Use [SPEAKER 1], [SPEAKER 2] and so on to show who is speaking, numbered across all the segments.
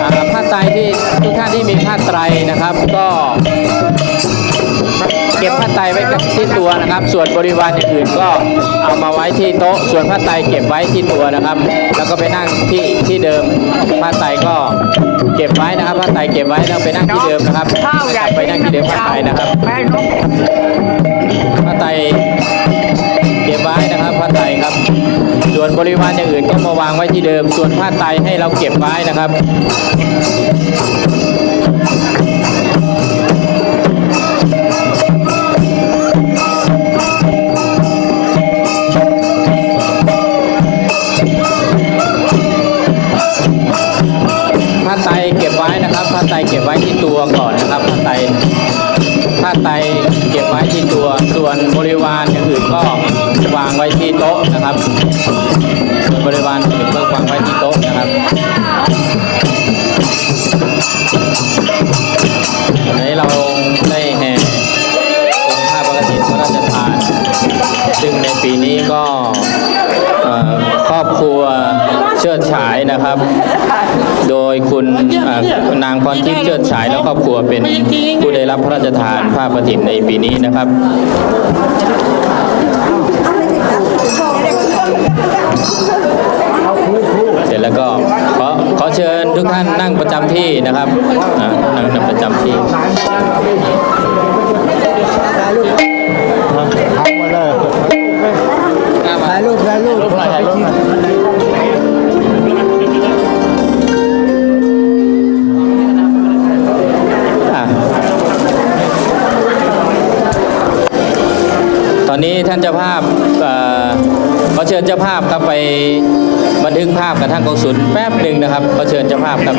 [SPEAKER 1] อ่าผ้าไตรที่ทุกท่านที่มีผ้าไตรนะครับ ก็เก็บผ้าไตรไว้ที่ตัวนะครับ ส่วนบริวารอย่างอื่นก็เอามาไว้ที่โต๊ะ ส่วนผ้าไตรเก็บไว้ที่ตัวนะครับ แล้วก็ไปนั่งที่ที่เดิมผ้าไตรก็เก็บไว้นะครับผ้าไตรเก็บไว้แล้วไปนั่งที่เดิมนะครับ
[SPEAKER 2] ข้าวใหญ่
[SPEAKER 1] ไปนั่งที่เดิมผ้าไตรนะครับ
[SPEAKER 2] แม่นก
[SPEAKER 1] ผ้าไตร บริวารอย่างอื่นก็มาวางไว้ที่เดิม ส่วนผ้าไตให้เราเก็บไว้นะครับผ้าไตเก็บไว้นะครับผ้าไตเก็บไว้ที่ตัวก่อนนะครับผ้าไตผ้าไตเก็บไว้ที่ตัว ส่วนบริวารอย่างอื่นก็ วางไว้ที่โต๊ะนะครับส่วนบริวารอื่นก็วางไว้ที่โต๊ะนะครับวันนี้เราได้แห่องค์ผ้าปกติพระราชทาน ซึ่งในปีนี้ก็ครอบครัวเชิดฉายนะครับ โดยคุณนางพรทิพย์เชิดฉายและครอบครัวเป็นผู้ได้รับพระราชทานผ้าประถิ่นในปีนี้นะครับ เสร็จแล้วก็ขอขอเชิญทุกท่านนั่งประจำที่นะครับนั่งนั่งประจำที่
[SPEAKER 3] ถ่ายรูปถ่ายรูป
[SPEAKER 1] ถ่ายรูป ชิญเจ้าภาพครับไปบันทึกภาพกับท่านกองสุลแป๊บหนึ่งนะครับขอเชิญเจ้าภาพครับ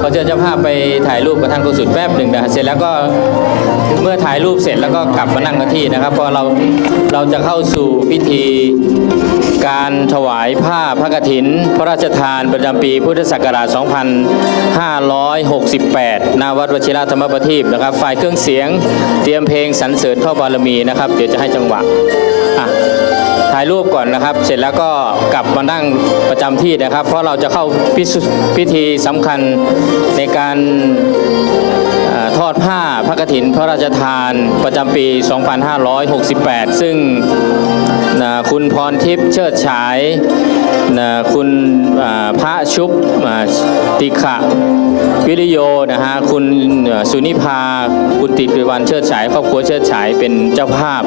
[SPEAKER 1] ขอเชิญเจ้าภาพไปถ่ายรูปกับท่านกุศุลแป๊บหนึ่งนะเสร็จแล้วก็เมื่อถ่ายรูปเสร็จแล้วก็กลับมานั่งกันที่นะครับพอเราเราจะเข้าสู่พิธี การถวายผ้าพระกฐิน พระราชทานประจำปีพุทธศักราช 2568ณวัดวชิระธรรมประทีปนะครับ ฝ่ายเครื่องเสียงเตรียมเพลงสรรเสริญพระบารมีนะครับ เดี๋ยวจะให้จังหวะอะถ่ายรูปก่อนนะครับ เสร็จแล้วก็กลับมานั่งประจำที่นะครับ เพราะเราจะเข้าพิพธีสำคัญในการอทอดผ้าพระกฐินพระราชทานประจำปี 2568 ซึ่ง นะคุณพรทิพย์เชิดฉายนะคุณพระชุบติขะวิริโยนะฮะคุณสุนิพาคุณติปิวันเชิดฉายครอบครัวเชิดฉายเป็นเจ้าภาพ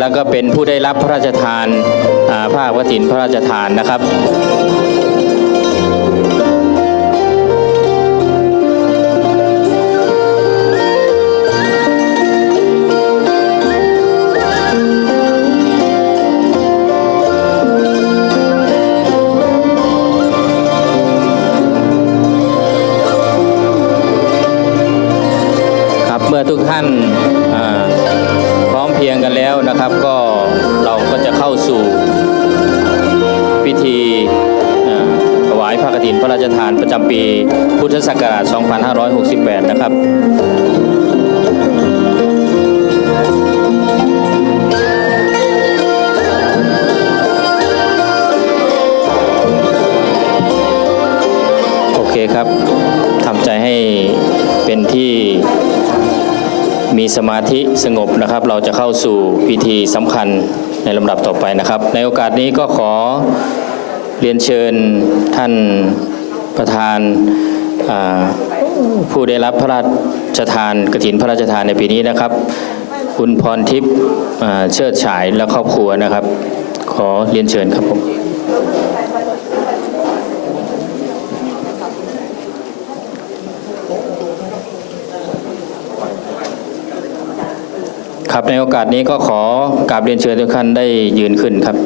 [SPEAKER 1] แล้วก็เป็นผู้ได้รับพระราชทานภาผ้ากฐินพระราชทานนะครับ มื่อทุกท่านพร้อมเพียงกันแล้วนะครับ ก็เราก็จะเข้าสู่พิธีถวายพระกฐินพระราชทานประจำปีพุทธศักราช 2568 นะครับโอเคครับทำใจให้เป็นที่ มีสมาธิสงบนะครับ เราจะเข้าสู่พิธีสำคัญในลำดับต่อไปนะครับ ในโอกาสนี้ก็ขอเรียนเชิญท่านประธานผู้ได้รับพระราชทานกฐินพระราชทานในปีนี้นะครับ คุณพรทิพย์เชิดฉายและครอบครัวนะครับ ขอเรียนเชิญครับผม ครับในโอกาสนี้ก็ขอกราบเรียนเชิญทุกท่านได้ยืนขึ้นครับ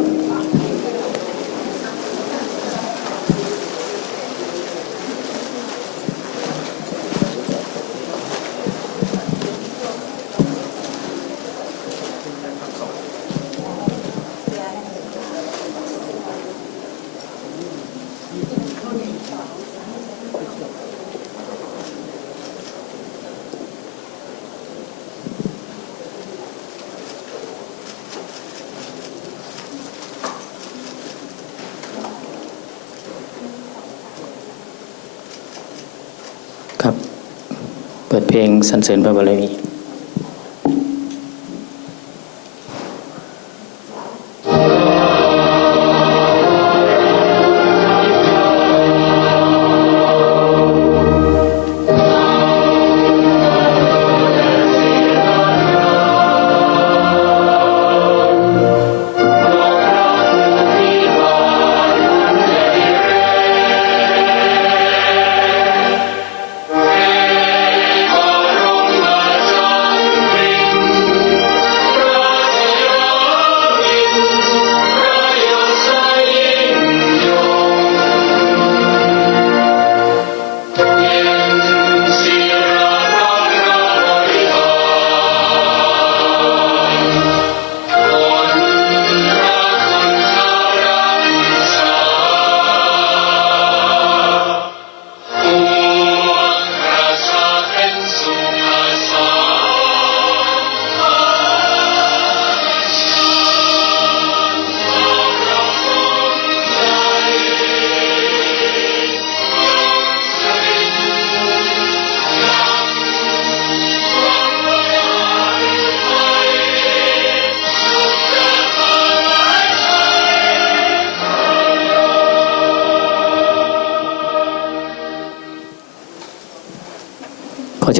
[SPEAKER 1] เปิดเพลงสรรเสริญพระบารมี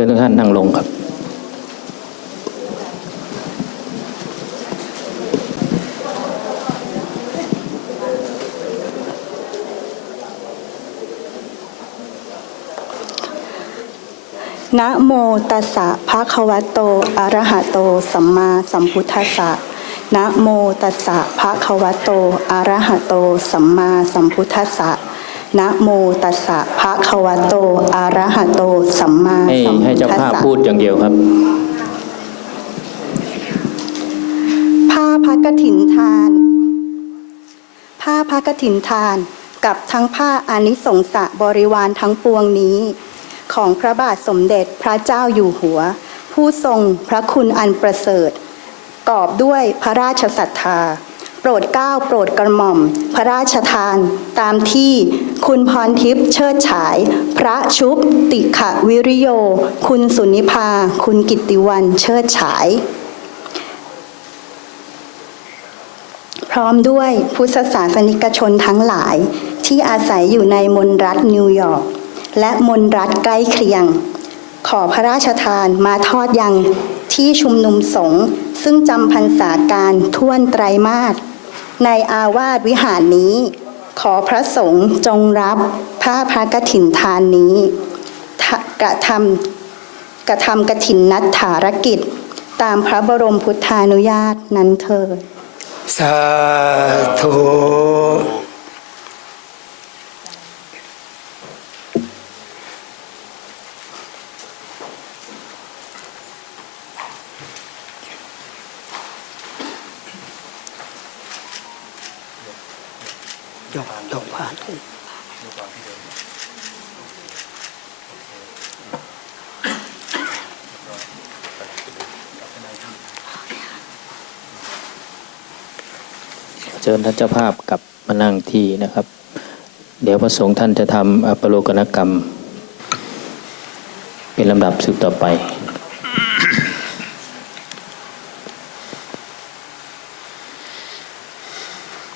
[SPEAKER 1] ชิญทุกท่านนั่งลงครับ
[SPEAKER 2] นะโมตัสสะภะคะวะโต อะระหะโต สัมมาสัมพุทธัสสะนะโมตัสสะภะคะวะโต อะระหะโต สัมมาสัมพุทธัสสะ นะโมตัสสะภะคะวะโต อะระหะโต สัมมา
[SPEAKER 1] ให้
[SPEAKER 2] สัม
[SPEAKER 1] ให้
[SPEAKER 2] พุท
[SPEAKER 1] เจ้า
[SPEAKER 2] ธัส
[SPEAKER 1] ภาพ
[SPEAKER 2] สะ
[SPEAKER 1] พูดอย่างเดียวครับ
[SPEAKER 2] ผ้าพระกฐินทาน ผ้าพระกฐินทาน กับทั้งผ้าอานิสงสะบริวารทั้งปวงนี้ ของพระบาทสมเด็จพระเจ้าอยู่หัว ผู้ทรงพระคุณอันประเสริฐกอบด้วยพระราชศรัทธา โปรดเกล้าโปรดกระหม่อม พระราชทาน ตามที่คุณพรทิพย์เชิดฉาย พระชุบติขวิริโย คุณสุนิพา คุณกิติวันเชิดฉาย พร้อมด้วยพุทธศาสนิกชนทั้งหลายที่อาศัยอยู่ในมณรัฐนิวยอร์กและมณรัฐใกล้เคียง ขอพระราชทานมาทอดยังที่ชุมนุมสงฆ์ซึ่งจำพรรษาการท่วนไตรมาส ในอาวาสวิหารนี้ ขอพระสงฆ์จงรับผ้าพระกฐินทานนี้ กระทำกระทำกฐินนัดถารกิจ ตามพระบรมพุทธานุญาตนั้นเถิด
[SPEAKER 3] สาธุ ยกยกผ่าน
[SPEAKER 1] เชิญท่านเจ้าภาพกลับมานั่งที่นะครับ เดี๋ยวพระสงฆ์ท่านจะทำอปโลกนกรรม เป็นลำดับสืบต่อไป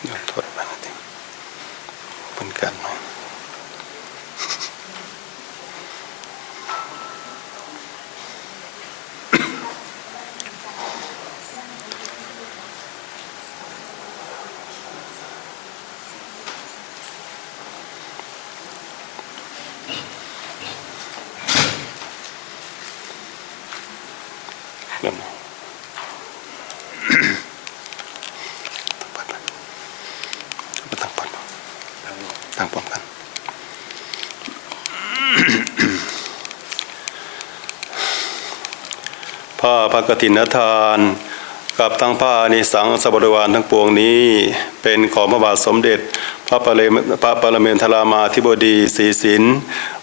[SPEAKER 4] ยกโทษมาทีเป็นกันไหมเริ่มเลยมาตั้งปัดตั้งป้องกัน ผ้าพระกฐินทาน กับทั้งผ้านิสังสบริวารทั้งปวงนี้ เป็นของพระบาทสมเด็จ พระปรเลพระปรเมนทรามาธิบดีศรีสิน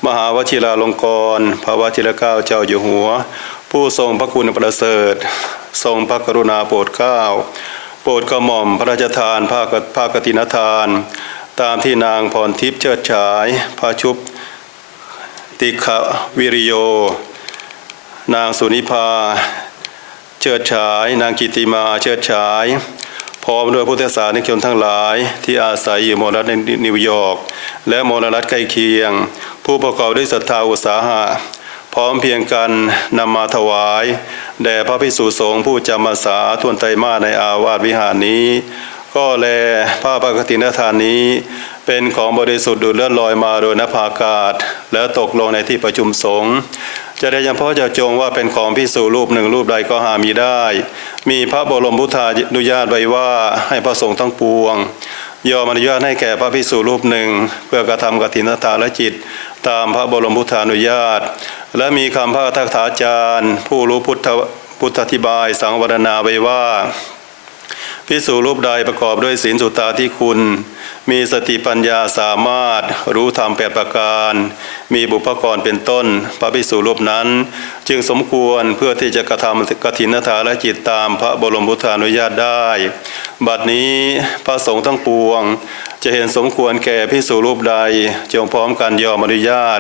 [SPEAKER 4] มหาวชิราลงกรณ์พระวชิรเกล้าเจ้าอยู่หัว ผู้ทรงพระคุณประเสริฐ ทรงพระกรุณาโปรดเกล้าโปรดกระหม่อมพระราชทานผ้ากผ้ากฐินทาน ตามที่นางพรทิพย์เชิดฉายพระชุบติขวิริโย นางสุนิภาเชิดฉาย นางกิติมาเชิดฉาย พร้อมด้วยพุทธศาสนิกชนทั้งหลายที่อาศัยอยู่มณรัฐนิวยอร์กและมณรัฐใกล้เคียง ผู้ประกอบด้วยศรัทธาอุตสาหะพร้อมเพียงกันนำมาถวาย แด่พระภิกษุสงฆ์ผู้จำพรรษาทวนไตรมาสในอาวาสวิหารนี้ ก็แลผ้าปกตินทานนี้ เป็นของบริสุทธิ์ดูดเลื่อนลอยมาโดยนภาอากาศ แล้วตกลงในที่ประชุมสงฆ์ จะได้ยังเพาะเจะจงว่าเป็นของพิสูรูปหนึ่งรูปใดก็หามีได้ มีพระบรมพุทธานุญาตไว้ว่าให้พระสงฆ์ทั้งปวง ยอมอนุญาตให้แก่พระภิกษุรูปหนึ่ง เพื่อกระทำกฐินทานและจิต ตามพระบรมพุทธานุญาต และมีคำพระทักษาจารย์ ผู้รู้พุทธพุทธธิบายสังวรณาไว้ว่าพิสูรูปใดประกอบด้วยศีลสุตตาที่คุณ มีสติปัญญาสามารถรู้ธรรมแปดประการ มีบุพกรเป็นต้นพระพิสูรูปนั้น จึงสมควรเพื่อที่จะกระทำกฐินทาและจิตตามพระบรมพุทธานุญาตได้ บัดนี้พระสงฆ์ทั้งปวง จะเห็นสมควรแก่พิสูรูปใด จงพร้อมกันยอมอนุญาต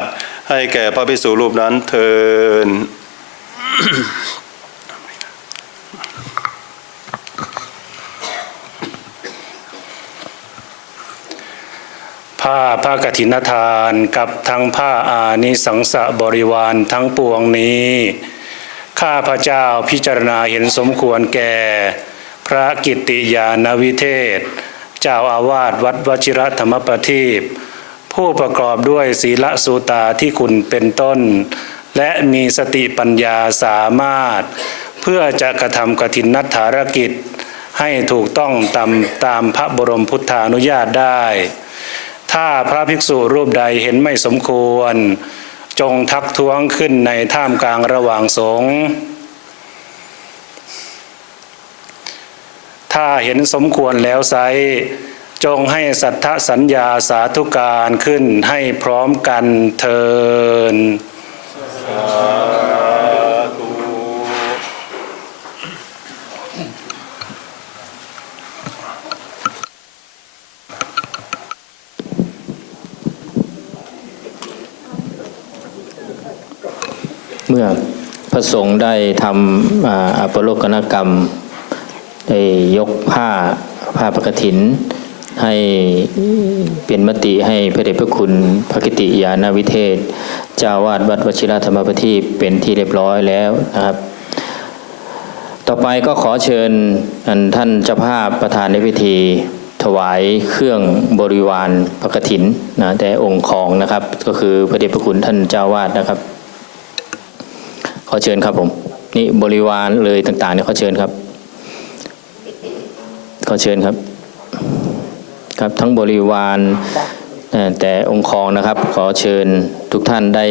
[SPEAKER 4] ให้แก่พระพิสูรูปนั้นเทิน
[SPEAKER 5] ผ้าพระกฐินทานกับทั้งผ้าอานิสังสะบริวารทั้งปวงนี้ ข้าพระเจ้าพิจารณาเห็นสมควรแก่ พระกิตติยานวิเทศ เจ้าอาวาสวัดวชิรธรรมประทีปผู้ประกอบด้วยศีลสูตาที่คุณเป็นต้น และมีสติปัญญาสามารถ เพื่อจะกระทำกฐินนัฐารกิจ ให้ถูกต้องตามตามพระบรมพุทธานุญาตได้ ถ้าพระภิกษุรูปใดเห็นไม่สมควร จงทักท้วงขึ้นในท่ามกลางระหว่างสงฆ์ถ้าเห็นสมควรแล้วไซจงให้สัทธสัญญาสาธุการขึ้นให้พร้อมกันเทิน
[SPEAKER 1] เมื่อพระสงฆ์ได้ทำอัปโลกนกรรมได้ยกผ้าผ้าปกถิน ให้เป็นมติให้พระเดชพระคุณพระกิติยานาวิเทศ เจ้าวาดวัดวชิรธรรมประทีปเป็นที่เรียบร้อยแล้วนะครับ ต่อไปก็ขอเชิญท่านเจ้าภาพประธานในพิธีถวายเครื่องบริวารพระกฐินนะแต่องค์ของนะครับ ก็คือพระเดชพระคุณท่านเจ้าวาดนะครับ ขอเชิญครับผม นี่บริวารเลยต่างๆเนี่ยขอเชิญครับ ขอเชิญครับ ครับทั้งบริวารแต่องค์ครองนะครับ ขอเชิญทุกท่านได้